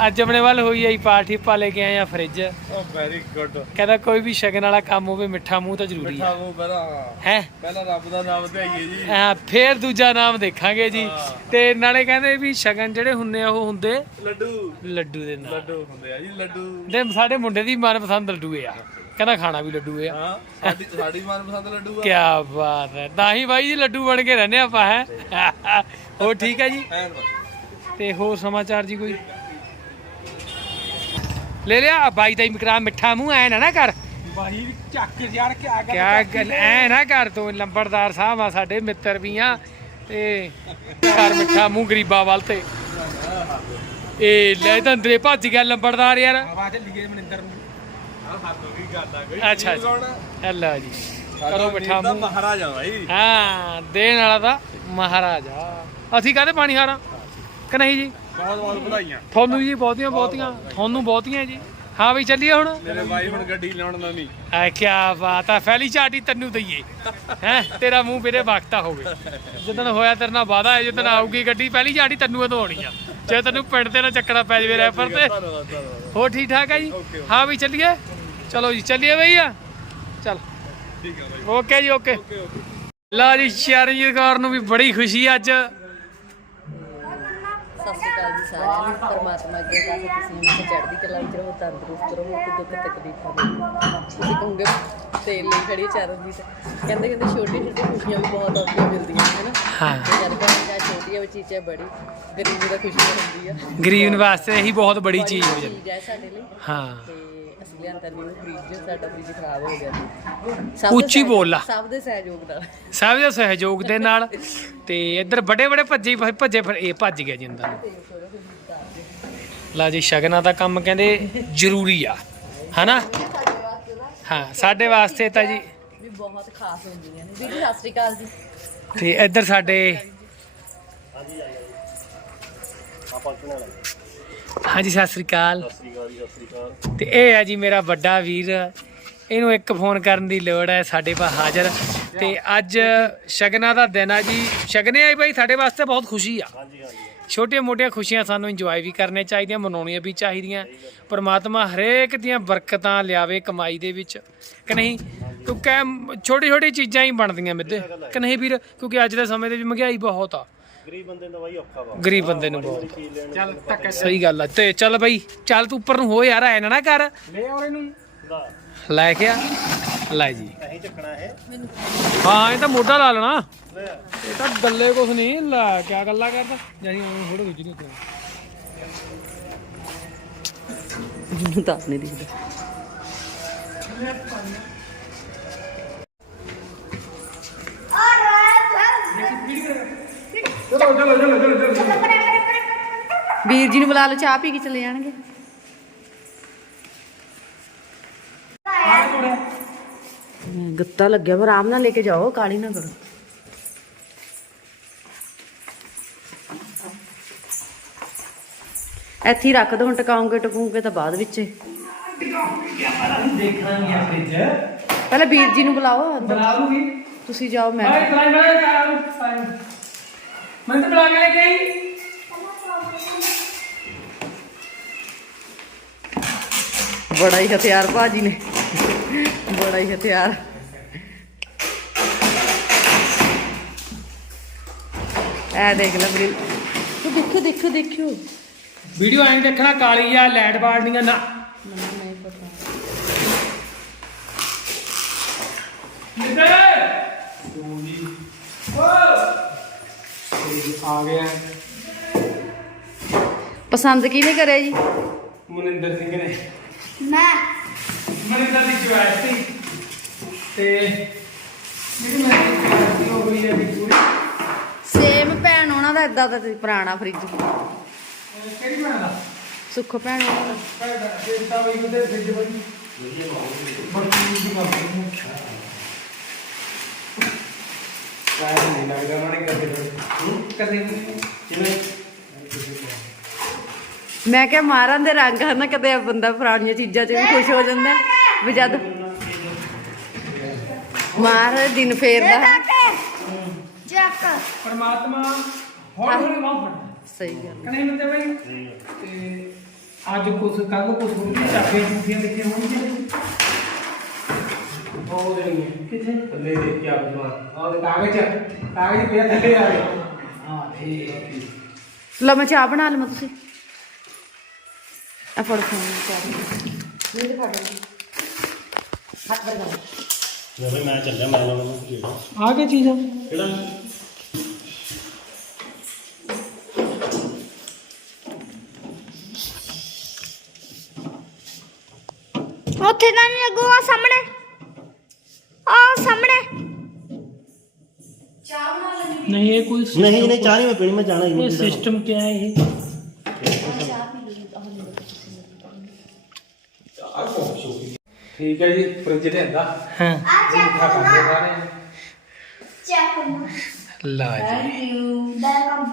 ਅੱਜ ਆਪਣੇ ਵੱਲ ਹੋਈ ਆਈ ਪਾਰਟੀ ਪਾ ਲੈ ਕੇ ਆਏ ਆ ਫ੍ਰਿਜ ਓ ਵੈਰੀ ਗੁੱਡ ਕਹਿੰਦਾ ਕੋਈ ਵੀ ਸ਼ਗਨ ਵਾਲਾ ਕੰਮ ਹੋਵੇ ਮਿੱਠਾ ਮੂੰਹ ਤਾਂ ਜ਼ਰੂਰੀ ਮਿੱਠਾ ਪਹਿਲਾਂ। ਹੈ? ਪਹਿਲਾਂ ਰੱਬ ਦਾ ਨਾਮ ਤੇ ਆਈਏ ਜੀ। ਹਾਂ ਫੇਰ ਦੂਜਾ ਨਾਮ ਦੇਖਾਂਗੇ ਜੀ। ਹਾਂ। ਤੇ ਨਾਲੇ ਕਹਿੰਦੇ ਵੀ ਸ਼ਗਨ ਜਿਹੜੇ ਹੁੰਦੇ ਆ ਉਹ ਹੁੰਦੇ ਲੱਡੂ। ਲੱਡੂ ਦੇ ਨਾਲ। ਲੱਡੂ ਹੁੰਦੇ ਆ ਜੀ ਲੱਡੂ। ਦੇ ਸਾਡੇ ਮੁੰਡੇ ਦੀ ਮਨਪਸੰਦ ਲੱਡੂ ਆ। ਕਹਿੰਦਾ ਖਾਣਾ ਵੀ ਲੱਡੂ ਆ। ਹਾਂ ਸਾਡੀ ਸਾਡੀ ਮਨਪਸੰਦ ਲੱਡੂ ਆ। ਕਿਆ ਬਾਤ ਹੈ। ਤਾਂ ਹੀ ਬਾਈ ਜੀ ਲੱਡੂ ਬਣ ਕੇ ਰਹਿੰਦੇ ਆਪਾਂ ਹੈ? ਹੋਰ ਠੀਕ ਹੈ ਜੀ। ਤੇ ਹੋਰ ਸਮਾਚਾਰ ਜੀ ਕੋਈ? ਲੈ ਲਿਆ ਬਾਈ ਦਾ ਇਮਕਰਾਮ ਮਿੱਠਾ ਮੂੰਹ ਐ ਨਾ ਨਾ ਕਰ। ਬਾਈ ਚੱਕ ਯਾਰ ਕੀ ਆ ਗੱਲ ਐ? ਨਾ ਕਰ ਤੂੰ ਲੰਬੜਦਾਰ ਸਾਹਿਬ ਆ ਸਾਡੇ ਮਿੱਤਰ ਵੀ ਆ ਤੇ ਘਰ ਮਿੱਠਾ ਮੂੰਹ ਗਰੀਬਾਂ ਵੱਲ ਤੇ। ਇਹ ਲੈ ਤਾਂ ਅੰਦਰੇ ਭੱਜ ਗਿਆ ਲੰਬੜਦਾਰ ਯਾਰ। ਆਵਾਜ਼ ਲਿਗੇ ਮਨਿੰਦਰ ਨੂੰ। ਆਹ ਹੱਥੋਂ। ਦੀ ਆ ਕੋਈ। ਅੱਛਾ ਅੱਛਾ। ਅੱਲਾ ਜੀ। ਕਰੋ ਮਿੱਠਾ ਦਾ ਮੂੰਹ। ਮਹਾਰਾਜਾ ਬਾਈ ਹਾਂ ਦੇਣ ਵਾਲਾ ਤਾਂ ਮਹਾਰਾਜਾ। ਅਸੀਂ ਕਾਹਦੇ ਪਾਣੀ ਹਾਰਾਂ? ਕਿ ਨਹੀਂ ਜੀ? ਬਹੁਤ ਬਹੁਤ ਵਧਾਈਆਂ। ਤੁਹਾਨੂੰ ਜੀ ਬਹੁਤੀਆਂ ਬਹੁਤੀਆਂ। ਤੁਹਾਨੂੰ ਬਹੁਤੀਆਂ ਜੀ। ਹਾਂ ਵੀ ਚੱਲੀਏ ਹੁਣ। ਮੇਰੇ ਬਾਈ ਹੁਣ ਗੱਡੀ ਲਾਉਣ ਦਾ ਨਹੀਂ ਆ ਕੀ ਬਾਤ ਆ। ਫੈਲੀ ਝਾਟੀ ਤੈਨੂੰ ਦਈਏ। ਹੈ ਤੇਰਾ ਮੂੰਹ ਮੇਰੇ ਵਕਤਾ ਹੋਵੇ। ਜਦੋਂ ਹੋਇਆ ਤੇਰੇ ਨਾਲ ਵਾਦਾ ਹੈ ਜਦੋਂ ਆਊਗੀ ਗੱਡੀ ਪਹਿਲੀ ਝਾਟੀ ਤੈਨੂੰ ਇਹ ਆਉਣੀ ਆ। ਜੇ ਤੈਨੂੰ ਪਿੰਡ ਤੇ ਨਾ ਚੱਕਣਾ ਪੈ ਜਵੇ ਰੈਫਰ ਤੇ। ਹੋਰ ਠੀਕ ਠਾਕ ਹੈ ਜੀ. ਹਾਂ ਵੀ ਚੱਲੀਏ। ਚਲੋ ਜੀ ਚੱਲੀਏ ਭਈਆ ਚੱਲ। ਠੀਕ ਆ ਬਾਈ ਓਕੇ ਜੀ ਓਕੇ। ਲਾ ਜੀ ਚਰਨਜੀਤ ਕੌਰ ਨੂੰ ਵੀ ਬੜੀ ਖੁਸ਼ੀ ਅੱਜ। ਸਤਿ ਸ਼੍ਰੀ ਅਕਾਲ ਜੀ ਸਾਰਿਆਂ ਨੂੰ। ਪਰਮਾਤਮਾ ਅੱਗੇ ਹੈ ਤੁਸੀਂ ਹਮੇਸ਼ਾ ਚੜ੍ਹਦੀ ਕਲਾ ਵਿੱਚ ਰਹੋ ਤੰਦਰੁਸਤ ਰਹੋ ਤੇ ਦੁੱਖ ਤਕਲੀਫਾਂ ਦੇ ਤੁਸੀਂ ਕਹੋਗੇ ਤੇਲ ਲਈ ਖੜੀ ਚਰਨਜੀਤ ਕਹਿੰਦੇ ਕਹਿੰਦੇ ਛੋਟੀ ਛੋਟੀ ਖੁਸ਼ੀਆਂ ਵੀ ਬਹੁਤ ਔਖੀਆਂ ਮਿਲਦੀਆਂ ਹੈ ਨਾ ਹਾਂ। ਤੇ ਜਦ ਕੋਈ ਜਾਂ ਛੋਟੀ ਹੋਵੇ ਚੀਜ਼ ਹੈ ਬੜੀ ਗਰੀਬੀ ਦਾ ਖੁਸ਼ੀ ਹੁੰਦੀ ਆ। ਗਰੀਬ ਵਾਸਤੇ ਇਹੀ ਬਹੁਤ ਬੜੀ ਚੀਜ਼ ਹੋ ਜਾਂਦੀ। ਚੀਜ਼ ਹੈ ਸਾਡੇ ਲਈ। ਹਾਂ। ਤੇ ਅਸੀਂ ਲਿਆਂਦਾ ਨਿਊ ਫ੍ਰਿਜ ਸਾਡਾ ਫ੍ਰਿਜ ਖਰਾਬ ਹੋ ਗਿਆ ਸੀ। ਸਭ ਦੇ ਉੱਚੀ ਸਹਿ- ਬੋਲ ਲਾ। ਸਭ ਦੇ ਸਹਿਯੋਗ ਨਾਲ। ਸਭ ਦੇ ਸਹਿਯੋਗ ਦੇ ਨਾਲ। ਤੇ ਇੱਧਰ ਵੱਡੇ ਵੱਡੇ ਭੱਜੇ ਭੱਜੇ ਫਿਰ ਇਹ ਭੱਜ ਗਿਆ ਜਿੰਦਾ ਲਾ ਜੀ ਸ਼ਗਨਾਂ ਦਾ ਕੰਮ ਕਹਿੰਦੇ ਜ਼ਰੂਰੀ ਆ। ਹਨਾ? ਹਾਂ ਸਾਡੇ ਵਾਸਤੇ ਤਾਂ ਜੀ ਵੀ ਬਹੁਤ ਖਾਸ ਹੁੰਦੀਆਂ ਨੇ। ਵੀਰ ਜੀ ਸਤਿ ਸ਼੍ਰੀ ਅਕਾਲ ਜੀ। ਤੇ ਇੱਧਰ ਸਾਡੇ ਹਾਂਜੀ ਸਤਿ ਸ੍ਰੀ ਅਕਾਲ। ਤੇ ਇਹ ਹੈ ਜੀ ਮੇਰਾ ਵੱਡਾ ਵੀਰ। ਇਹਨੂੰ ਇੱਕ ਫੋਨ ਕਰਨ ਦੀ ਲੋੜ ਹੈ ਸਾਡੇ ਪਾ ਹਾਜ਼ਰ। ਤੇ ਅੱਜ ਸ਼ਗਨਾਂ ਦਾ ਦਿਨ ਆ ਜੀ। ਸ਼ਗਨੇ ਆਈ ਬਾਈ ਸਾਡੇ ਵਾਸਤੇ ਬਹੁਤ ਖੁਸ਼ੀ ਆ। ਛੋਟੀਆਂ ਮੋਟੀਆਂ ਖੁਸ਼ੀਆਂ ਸਾਨੂੰ ਇੰਜੋਏ ਵੀ ਕਰਨੇ ਚਾਹੀਦੀਆਂ ਮਨਾਉਣੀਆਂ ਵੀ ਚਾਹੀਦੀਆਂ। ਪਰਮਾਤਮਾ ਹਰੇਕ ਦੀਆਂ ਬਰਕਤਾਂ ਲਿਆਵੇ ਕਮਾਈ ਦੇ ਵਿੱਚ। ਕਿ ਨਹੀਂ? ਕਿਉਂਕਿ ਛੋਟੀ ਛੋਟੀ ਚੀਜ਼ਾਂ ਹੀ ਬਣਦੀਆਂ ਮਿੱਦੇ ਕਿ ਨਹੀਂ ਵੀਰ? ਕਿਉਂਕਿ ਅੱਜ ਦੇ ਸਮੇਂ ਦੇ ਵਿੱਚ ਮਹਿੰਗਾਈ ਬਹੁਤ ਆ। ਗਰੀਬ ਬੰਦੇ ਨੂੰ ਬਾਈ ਔਖਾ ਵਾ। ਗਰੀਬ ਬੰਦੇ ਨੂੰ ਬਹੁਤ। ਚੱਲ ਧੱਕਾ ਸਹੀ ਗੱਲ ਆ। ਤੇ ਚੱਲ ਬਈ ਚੱਲ ਤੂੰ ਉੱਪਰ ਨੂੰ ਹੋ ਯਾਰ ਐ ਨਾ ਨਾ ਕਰ। ਲੈ ਔਰ ਇਹਨੂੰ। ਲੈ। ਕੇ ਆ। ਲੈ ਜੀ। ਹਾਂ ਇਹ ਤਾਂ ਮੋਢਾ ਲਾ ਲੈਣਾ। ਇਹ ਤਾਂ ਗੱਲੇ ਕੁਛ ਨਹੀਂ ਲੈ ਕਿਆ ਗੱਲਾਂ ਕਰਦਾ? ਜਾਨੀ ਉਹ ਫੋਟੋ ਖਿੱਚਣੀ ਉੱਤੇ ਮੈਨੂੰ ਤਾਂ ਦਿਖਦਾ ਵੀਰ ਜੀ ਨੂੰ ਬੁਲਾ ਲਓ ਚਾਹ ਪੀ ਕੇ ਚਲੇ ਜਾਣਗੇ। ਗੱਤਾ ਲੱਗਿਆ ਵਾ ਆਰਾਮ ਨਾਲ ਲੈ ਕੇ ਜਾਓ ਕਾਲੀ ਨਾ ਕਰੋ। ਇੱਥੇ ਹੀ ਰੱਖ ਦੋ ਹੁਣ ਟਕਾਉਂਗੇ ਟਕੂਗੇ ਤਾਂ ਬਾਅਦ ਵਿੱਚ। ਦੇਖਣਾ ਨਹੀਂ ਆ ਫ੍ਰਿਜ ਪਹਿਲਾਂ ਵੀਰ ਜੀ ਨੂੰ ਬੁਲਾਓ ਅੰਦਰ। ਬਣਾ ਲੂਗੀ ਤੁਸੀਂ ਜਾਓ ਮੈਂ ਬਣਾ ਕੇ ਮੈਂ ਤਾਂ ਬੁਲਾ ਕੇ ਲੈ ਕੇ ਆਈ। ਬੜਾ ਹੀ ਹਥਿਆਰ ਭਾਜੀ ਨੇ। ਬੜਾ ਹੀ ਹਥਿਆਰ। ਐ ਦੇਖ ਲੈ ਬਰੀ ਤੂੰ ਦੇਖੋ ਦੇਖੋ ਦੇਖਿਓ। ਵੀਡੀਓ ਐਂ ਦੇਖਣਾ ਕਾਲੀ ਆ ਲਾਈਟ ਬਾੜਨੀਆਂ ਨਾ। ਮੈਨੂੰ ਨਹੀਂ ਪਤਾ। ਨਿੱਤੇ ਆ ਗਿਆ। ਪਸੰਦ ਕਿਹਨੇ ਕਰਿਆ ਜੀ? ਮਨਿੰਦਰ ਸਿੰਘ ਨੇ। ਮੈਂ। ਮਨਿੰਦਰ ਦੀ ਚੁਆਇਸ ਸੀ। ਤੇ ਜਿਹੜੀ ਮੈਂ ਚੁਆਇਸ ਸੀ ਉਹ ਗਈ ਹੈ ਵੀ ਪੂਰੀ। ਸੇਮ ਭੈਣ ਉਹਨਾਂ ਦਾ ਇਦਾਂ ਦਾ ਸੀ ਪੁਰਾਣਾ ਫ੍ਰਿਜ ਕਿਹੜੀ ਬਣਦਾ ਸੁੱਖ ਭੈਣ ਉਹਨਾਂ ਦਾ। ਪੈਦਾ ਦਿੱਤਾ ਵੀ ਉਹਦੇ ਫ੍ਰਿਜ ਬਣੀ। ਬੜੀ ਦੀ ਕੰਪਨੀ ਹੈ ਕਾਇ ਨਹੀਂ ਲੱਗਦਾ ਉਹਨਾਂ ਨੇ ਕਦੇ ਕਦੇ ਜਿਵੇਂ ਮੈਂ ਕਿਹਾ ਮਾਰਨ ਦੇ ਰੰਗ ਹਨ ਕਦੇ ਬੰਦਾ ਪੁਰਾਣੀਆਂ ਚੀਜ਼ਾਂ 'ਚ ਵੀ ਖੁਸ਼ ਹੋ ਜਾਂਦਾ ਵੀ ਜਦ ਮਾਰ ਦਿਨ ਫੇਰਦਾ ਹੈ। ਚੱਕ। ਪਰਮਾਤਮਾ ਹੌਲੀ ਹੌਲੀ ਮਾਫ ਕਰਦਾ ਸਹੀ ਗੱਲ ਕਨੇ ਮੰਦੇ ਬਾਈ ਤੇ ਅੱਜ ਕੁਛ ਕੱਲ ਕੁਛ ਹੋਰ ਵੀ ਚਾਕੇ ਜੂਠੀਆਂ ਦੇਖੀਆਂ ਹੋਣਗੀਆਂ। ਉਹ ਜਿਹੜੀਆਂ ਕਿੱਥੇ? ਥੱਲੇ ਦੇਖ ਕੇ ਆਪ ਜਵਾਨ ਆਹ ਦੇ ਕਾਗਜ਼ ਕਾਗਜ਼ ਪਿਆ ਥੱਲੇ ਆ ਗਿਆ ਹਾਂ ਠੀਕ ਲਓ ਮੈਂ ਚਾਹ ਬਣਾ ਲਵਾਂ ਤੁਸੀਂ। ਆ ਫੜ ਫੋਨ ਚਾਹ ਨਹੀਂ ਤੇ ਫੜ ਹੱਥ ਬਰਗਾ ਜਦੋਂ ਮੈਂ ਚੱਲਿਆ ਮੈਂ ਲਾਉਣਾ ਮੈਂ ਕਿਹੜਾ ਆ? ਕੇ ਚੀਜ਼ਾਂ। ਕਿਹੜਾ? ਉੱਥੇ ਤਾਂ ਨਹੀਂ ਲੱਗੂ ਆ ਸਾਹਮਣੇ। ਨਹੀਂ ਇਹ ਕੋਈ ਨਹੀਂ ਨਹੀਂ ਚਾਹ ਨਹੀਂ ਮੈਂ ਪੀਣੀ ਮੈਂ ਜਾਣਾ ਇਹ ਹੀ ਸਿਸਟਮ ਕੀ ਹੈ ਇਹ? ਠੀਕ ਹੈ ਜੀ ਫ੍ਰਿਜ ਦੇ ਅੰਦਰ ਹਾਂ। ਆ ਚੱਕ ਚੱਕ ਲਾ ਜੀ। ਵੈਲਕਮ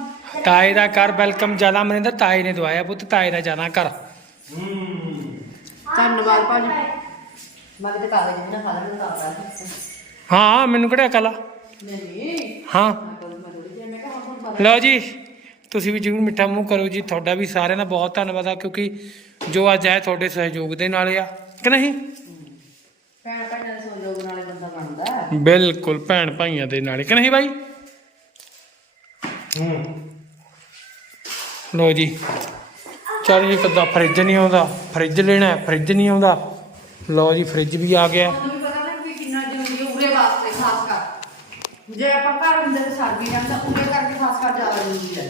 ਤਾਏ ਦਾ ਕਰ ਵੈਲਕਮ ਜ਼ਿਆਦਾ ਮਨਿੰਦਰ ਤਾਏ ਨੇ ਦਵਾਇਆ ਪੁੱਤ ਤਾਏ ਦਾ ਜ਼ਿਆਦਾ ਕਰ ਧੰਨਵਾਦ ਭਾਜੀ। ਮੈਂ ਕਿਤੇ ਕਾਗਜ਼ ਵੀ ਨਾ ਖਾ ਲੈਣ ਦਾ ਆਤਾ ਹਾਂ ਮੈਨੂੰ ਕਿਹੜਾ ਕਲਾ? ਨਹੀਂ। ਹਾਂ। ਲਓ ਜੀ ਤੁਸੀਂ ਵੀ ਜ਼ਰੂਰ ਮਿੱਠਾ ਮੂੰਹ ਕਰੋ ਜੀ ਤੁਹਾਡਾ ਵੀ ਸਾਰਿਆਂ ਦਾ ਬਹੁਤ ਧੰਨਵਾਦ ਆ ਕਿਉਂਕਿ ਜੋ ਅੱਜ ਹੈ ਤੁਹਾਡੇ ਸਹਿਯੋਗ ਦੇ ਨਾਲ ਆ ਕਿ ਨਹੀਂ? ਭੈਣ ਭੈਣਾਂ ਦੇ ਸਹਿਯੋਗ ਨਾਲੇ ਬੰਦਾ ਬਣਦਾ ਹੈ। ਬਿਲਕੁਲ ਭੈਣ ਭਾਈਆਂ ਦੇ ਨਾਲ ਕਿ ਨਹੀਂ ਬਾਈ? ਲੋ ਜੀ। ਚੱਲ ਜੀ ਕਦਾ ਫਰਿੱਜ ਨਹੀਂ ਆਉਂਦਾ ਫਰਿੱਜ ਲੈਣਾ ਹੈ, ਫਰਿੱਜ ਨਹੀਂ ਆਉਂਦਾ। ਲਓ ਜੀ ਫਰਿੱਜ ਵੀ ਆ ਗਿਆ। ਤੁਹਾਨੂੰ ਵੀ ਪਤਾ ਨਾ ਵੀ ਕਿੰਨਾ ਜ਼ਰੂਰੀ ਹੈ ਉਰੇ ਵਾਸਤੇ ਖਾਸ ਕਰ। ਜੇ ਆਪਾਂ ਘਰ ਅੰਦਰ ਸਰ ਵੀ ਜਾਂਦਾ ਉਰੇ ਕਰਕੇ ਖਾਸ ਕਰ ਜ਼ਿਆਦਾ ਜ਼ਰੂਰੀ ਹੈ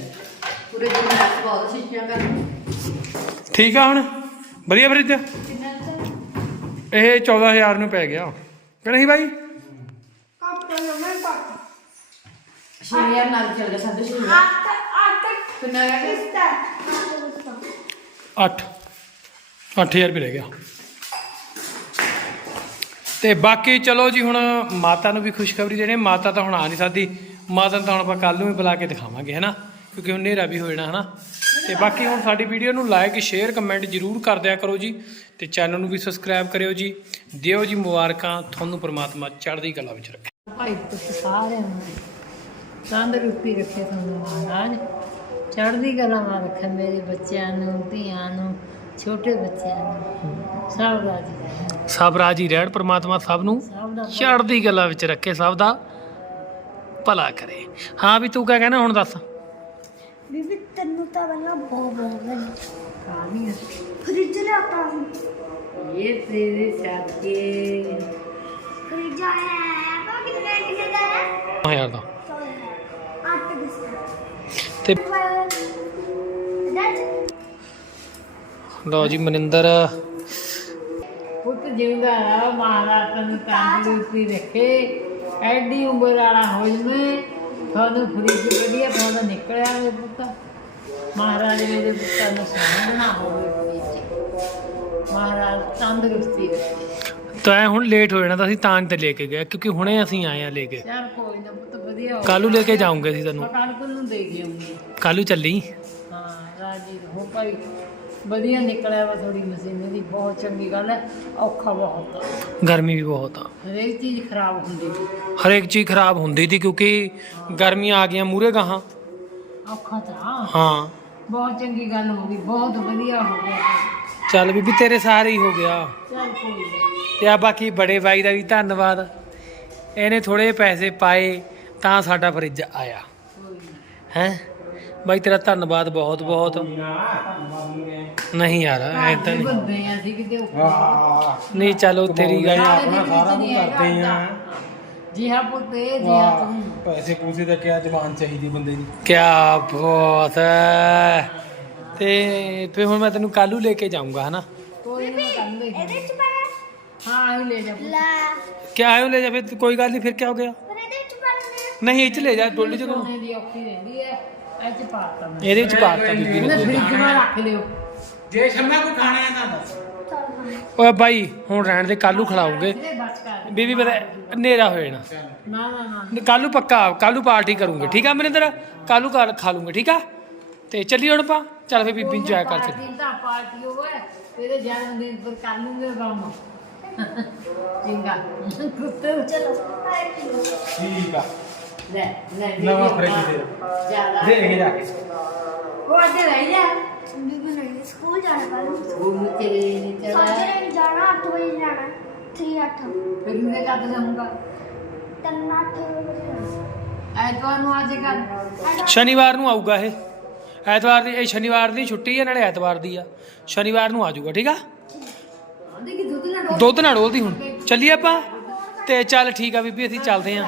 ਉਰੇ ਜਿਵੇਂ ਮੈਥ ਬਹੁਤ ਸਿੱਖਿਆ ਕਰ ਠੀਕ ਆ ਹੁਣ? ਵਧੀਆ ਫਰਿੱਜ ਕਿੰਨਾ ਇਹ 14000 ਨੂੰ ਪੈ ਗਿਆ। ਕਿ ਨਹੀਂ ਬਾਈ? ਕੱਟ ਲਓ ਮੈਂ ਕੱਟ ਸ਼ੇਰ ਨਾਲ ਚੱਲ ਗਿਆ ਸਾਡੇ ਸ਼ੇਰ ਅੱਠ ਅੱਠ। ਕਿੰਨਾ ਰਹਿ ਗਿਆ? ਕਿਸਤਾ 8 8000 ਰੁਪਏ ਰਹਿ ਗਿਆ। ਤੇ ਬਾਕੀ ਚਲੋ ਜੀ ਹੁਣ ਮਾਤਾ ਨੂੰ ਵੀ ਖੁਸ਼ਖਬਰੀ ਦੇਣੀ, ਮਾਤਾ ਤਾਂ ਹੁਣ ਆ ਨਹੀਂ ਸਕਦੀ। ਮਾਤਾ ਨੂੰ ਤਾਂ ਹੁਣ ਆਪਾਂ ਕੱਲ ਨੂੰ ਹੀ ਬੁਲਾ ਕੇ ਦਿਖਾਵਾਂਗੇ, ਹੈਨਾ? ਕਿਉਂਕਿ ਹੁਣ ਹਨੇਰਾ ਵੀ ਹੋ ਜਾਣਾ, ਹੈਨਾ? ਤੇ ਬਾਕੀ ਹੁਣ ਸਾਡੀ ਵੀਡੀਓ ਨੂੰ ਲਾਈਕ ਸ਼ੇਅਰ ਕਮੈਂਟ ਜਰੂਰ ਕਰ ਦਿਆ ਕਰੋ ਜੀ। ਤੇ ਚੈਨਲ ਨੂੰ ਵੀ ਸਬਸਕ੍ਰਾਈਬ ਕਰਿਓ ਜੀ। ਦਿਓ ਜੀ ਮੁਬਾਰਕਾਂ, ਤੁਹਾਨੂੰ ਪ੍ਰਮਾਤਮਾ ਚੜ੍ਹਦੀ ਕਲਾ ਵਿੱਚ ਰੱਖੇ। ਭਾਈ ਤੁਸੀਂ ਸਾਰਿਆਂ ਨੂੰ ਤੰਦਰੁਸਤੀ ਰੱਖੇ ਤੁਹਾਨੂੰ ਮਹਾਰਾਜ। ਚੜ੍ਹਦੀ ਕਲਾ ਨਾਲ ਰੱਖਣ ਮੇਰੇ ਬੱਚਿਆਂ ਨੂੰ, ਧੀਆਂ ਨੂੰ ਛੋਟੇ ਬੱਚਿਆਂ ਨੂੰ। ਸਭ ਰਾਜੀ ਰਹਿਣ। ਸਭ ਰਾਜੀ ਰਹਿਣ ਪ੍ਰਮਾਤਮਾ ਸਭ ਨੂੰ ਸਭ ਦਾ ਚੜ੍ਹਦੀ ਕਲਾ ਵਿੱਚ ਰੱਖੇ ਸਭ ਦਾ ਭਲਾ ਕਰੇ। ਹਾਂ ਵੀ ਤੂੰ ਕਿਆ ਕਹਿਣਾ ਹੁਣ ਦੱਸ। ਬੀਬੀ ਤੈਨੂੰ ਤਾਂ ਪਹਿਲਾਂ ਬਹੁਤ ਬਹੁਤ ਲੱਗੀ ਕਾਮੀ ਫ੍ਰਿਜ ਲਿਆਤਾ ਸੀ। ਇਹ ਤੇਰੇ ਸਾਥੀ ਫ੍ਰਿਜ ਆਇਆ ਹੈ ਤਾਂ ਕਿੰਨੇ ਕਿੰਨੇ ਦਾ ਹੈ? ਹਜ਼ਾਰ ਦਾ। ਅੱਠ ਕਿਸਤਾ ਤੇ ਦੈਟ ਲਓ ਜੀ ਮਨਿੰਦਰ। ਪੁੱਤ ਜਿਉਂਦਾ ਰਹਾ ਮਹਾਰਾਜ ਤੈਨੂੰ ਤੰਦਰੁਸਤੀ ਰੱਖੇ। ਐਡੀ ਉਮਰ ਵਾਲਾ ਹੋ ਜਵੇ ਤੁਹਾਨੂੰ ਫਰੀਜ ਵਧੀਆ ਤੁਹਾਡਾ ਨਿਕਲਿਆ ਵੇ ਪੁੱਤ। ਮਹਾਰਾਜ ਮੇਰੇ ਪੁੱਤਾਂ ਨੂੰ ਸਮਝਣਾ ਹੋਵੇ ਮਹਾਰਾਜ ਤੰਦਰੁਸਤੀ ਤਾਂ ਹੁਣ ਲੇਟ ਹੋ ਜਾਣਾ ਤਾਂ ਅਸੀਂ ਤਾਂ ਤੇ ਲੈ ਕੇ ਗਏ ਕਿਉਂਕਿ ਹੁਣੇ ਅਸੀਂ ਆਏ ਆ ਲੈ ਕੇ। ਯਾਰ ਕੋਈ ਨਾ ਪੁੱਤ ਵਧੀਆ ਹੋ ਕੱਲੂ ਲੈ ਕੇ ਜਾਉਂਗੇ ਅਸੀਂ ਤੈਨੂੰ ਕਣਕ ਨੂੰ ਦੇ ਗਿਆਉਂਗੀ ਕੱਲੂ ਚੱਲੀ। ਹਾਂ ਰਾਜੀ ਹੋ ਭਾਈ। ਵਧੀਆ ਨਿਕਲਿਆ ਵਾ ਥੋੜੀ ਮਸ਼ੀਨ ਦੀ ਬਹੁਤ ਚੰਗੀ ਗੱਲ ਹੈ ਔਖਾ ਬਹੁਤ ਆ। ਗਰਮੀ ਵੀ ਬਹੁਤ ਆ। ਹਰੇਕ ਚੀਜ਼ ਖਰਾਬ ਹੁੰਦੀ ਸੀ। ਹਰੇਕ ਚੀਜ਼ ਖਰਾਬ ਹੁੰਦੀ ਸੀ ਕਿਉਂਕਿ ਗਰਮੀਆਂ ਆ ਗਈਆਂ ਮੂਰੇ ਗਾਹਾਂ। ਔਖਾ ਤਾਂ ਹਾਂ। ਬਹੁਤ ਚੰਗੀ ਗੱਲ ਹੋ ਗਈ ਬਹੁਤ ਵਧੀਆ ਹੋ ਗਿਆ। ਚੱਲ ਬੀਬੀ ਤੇਰੇ ਸਾਰੇ ਹੀ ਹੋ ਗਿਆ। ਚੱਲ ਕੋਈ। ਤੇ ਆ ਬਾਕੀ ਬੜੇ ਬਾਈ ਦਾ ਵੀ ਧੰਨਵਾਦ। ਇਹਨੇ ਥੋੜੇ ਪੈਸੇ ਪਾਏ ਤਾਂ ਸਾਡਾ ਫਰਿੱਜ ਆਇਆ। ਹੈ? ਬਾਈ ਤੇਰਾ ਧੰਨਵਾਦ ਬਹੁਤ ਬਹੁਤ। ਨਹੀਂ ਯਾਰ ਐ ਤਾਂ ਨਹੀਂ। ਬੰਦੇ ਆ ਅਸੀਂ ਕਿਤੇ ਨਹੀਂ ਚਲੋ ਤੇਰੀ ਗੱਲ। ਆਪਣਾ ਸਾਰਾ ਕੁਝ ਕਰਦੇ ਆ। ਜੀ ਹਾਂ ਪੁੱਤ ਇਹ ਜੀ ਹਾਂ ਤੂੰ। ਪੈਸੇ ਪੂਸੇ ਦਾ ਕਿਆ ਜ਼ਬਾਨ ਚਾਹੀਦੀ ਬੰਦੇ ਦੀ। ਕਿਆ ਬਾਤ ਹੈ ਤੇ ਫਿਰ ਹੁਣ ਮੈਂ ਤੈਨੂੰ ਕੱਲੂ ਲੈ ਕੇ ਜਾਊਂਗਾ ਹਨਾ? ਕੋਈ ਨਾ ਕੰਮ ਦੇ ਇਹਦੇ ਚ ਪਾਇਆ ਹਾਂ ਇਹ ਲੈ ਜਾ। ਲੈ। ਕਿਆ ਆਇਓ ਲੈ ਜਾ ਫਿਰ ਕੋਈ ਗੱਲ ਨਹੀਂ ਫਿਰ ਕਿਆ ਹੋ ਗਿਆ? ਪਰ ਇਹਦੇ ਚ ਪਾਇਆ ਨਹੀਂ ਇਹ ਚ ਲੈ ਜਾ ਡੋਲੀ ਚ ਸੋਨੇ ਚ ਪਾਤਾ ਮੈਂ। ਇਹਦੇ ਵਿੱਚ ਪਾਤਾ ਬੀਬੀ ਇਹਨੇ ਨੇ ਫ੍ਰਿਜ ਮੈਂ ਰੱਖ ਲਿਓ। ਜੇ ਸ਼ਮਾ ਕੋ ਖਾਣਾ ਹੈ ਤਾਂ ਦੱਸ। ਓਏ ਬਾਈ ਹੁਣ ਰਹਿਣ ਦੇ ਕੱਲੂ ਖਿਲਾਉਂਗੇ ਇਹਦੇ ਬਸ ਕਰ। ਬੀਬੀ ਪਤਾ ਹਨੇਰਾ ਹੋ ਜਾਣਾ। ਨਾ ਨਾ ਨਾ। ਕੱਲੂ ਪੱਕਾ ਕੱਲੂ ਪਾਰਟੀ ਕਰੂੰਗੇ। ਠੀਕ ਆ ਮਨਿੰਦਰ ਕੱਲੂ ਘਰ ਖਾ ਲੂੰਗੇ ਠੀਕ ਆ? ਤੇ ਚੱਲੀ ਹੁਣ ਆਪਾਂ। ਚੱਲ ਫੇ ਬੀਬੀ ਇੰਜੋਏ ਕਰ ਚੱਲੀ ਪਾਰਟੀ ਤਾਂ ਪਾਰਟੀ ਹੋਵੇ। ਤੇਰੇ ਜਨਮ ਦਿਨ ਪਰ ਕਰ ਲੂੰਗੇ ਕੰਮ। ਚੰਗਾ। ਕੁੱਤੇ ਚਲੋ ਠੀਕ ਆ। ਲੈ ਲੈ ਨਵਾਂ ਫਰਿੱਜ ਦੇ। ਜ਼ਿਆਦਾ ਦੇ ਕੇ ਜਾ ਕੇ। ਉਹ ਅੱਗੇ ਰਹਿ ਜਾ ਬੀਬੀ ਨਹੀਂ ਸਕੂਲ ਜਾਣਾ ਕੱਲ ਉਹ ਮੁੱਤੇ ਨਹੀਂ ਚਲਾ ਸਾਜਰੇ ਵੀ ਜਾਣਾ 8 ਵਜੇ ਜਾਣਾ 3 8 ਫਿਰ ਮੈਂ ਕਦ ਜਾਊਂਗਾ? 3 8 ਵਜੇ ਐਤਵਾਰ ਨੂੰ ਅੱਜ ਕਰ ਸ਼ਨੀਵਾਰ ਨੂੰ ਆਊਗਾ ਇਹ। ਐਤਵਾਰ ਦੀ ਇਹ ਸ਼ਨੀਵਾਰ ਦੀ ਛੁੱਟੀ ਹੈ ਨਾਲੇ ਐਤਵਾਰ ਦੀ ਆ। ਸ਼ਨੀਵਾਰ ਨੂੰ ਆ ਜਾਊਗਾ ਠੀਕ ਆ? ਦੁੱਧ ਨਾ ਡੋਲ। ਦੁੱਧ ਨਾ ਡੋਲਦੀ ਹੁਣ। ਚੱਲੀਏ ਆਪਾਂ? ਤੇ ਚੱਲ ਠੀਕ ਆ ਬੀਬੀ ਅਸੀਂ ਚੱਲਦੇ ਆਂ।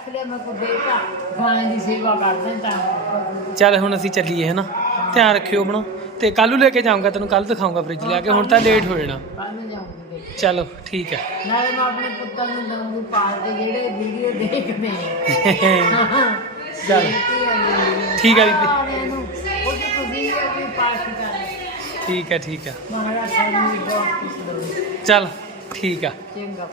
ਰੱਖ ਲਿਆ ਮੈਂ ਕੋ ਦੇਤਾ ਗਾਂ ਦੀ ਸੇਵਾ ਕਰਦੇ ਤਾਂ। ਚੱਲ ਹੁਣ ਅਸੀਂ ਚੱਲੀਏ ਹਨਾ। ਧਿਆਨ ਰੱਖਿਓ ਆਪਣਾ। ਤੇ ਕੱਲੂ ਲੈ ਕੇ ਜਾਊਂਗਾ ਤੈਨੂੰ ਕੱਲ ਦਿਖਾਊਂਗਾ ਫ੍ਰਿਜ ਲਿਆ ਕੇ ਹੁਣ ਤਾਂ ਲੇਟ ਹੋ ਜਾਣਾ। ਕੱਲ ਨੂੰ ਜਾਊਂਗੇ ਚਲੋ ਠੀਕ ਹੈ। ਨਾਲੇ ਮੈਂ ਆਪਣੇ ਪੁੱਤਾਂ ਨੂੰ ਦਊਂਗੀ ਪਾਲ ਦੇ ਜਿਹੜੇ ਵੀਡੀਓ ਦੇਖਦੇ ਆ ਚੱਲ। ਠੀਕ ਹੈ ਬੀਬੀ। ਉਹ ਤੁਸੀਂ ਵੀ ਆਪਣੀ ਪਾਰਟੀ ਕਰ ਠੀਕ ਹੈ ਠੀਕ ਹੈ। ਮਹਾਰਾਜ ਬਹੁਤ ਚੱਲ ਠੀਕ ਆ। ਚੰਗਾ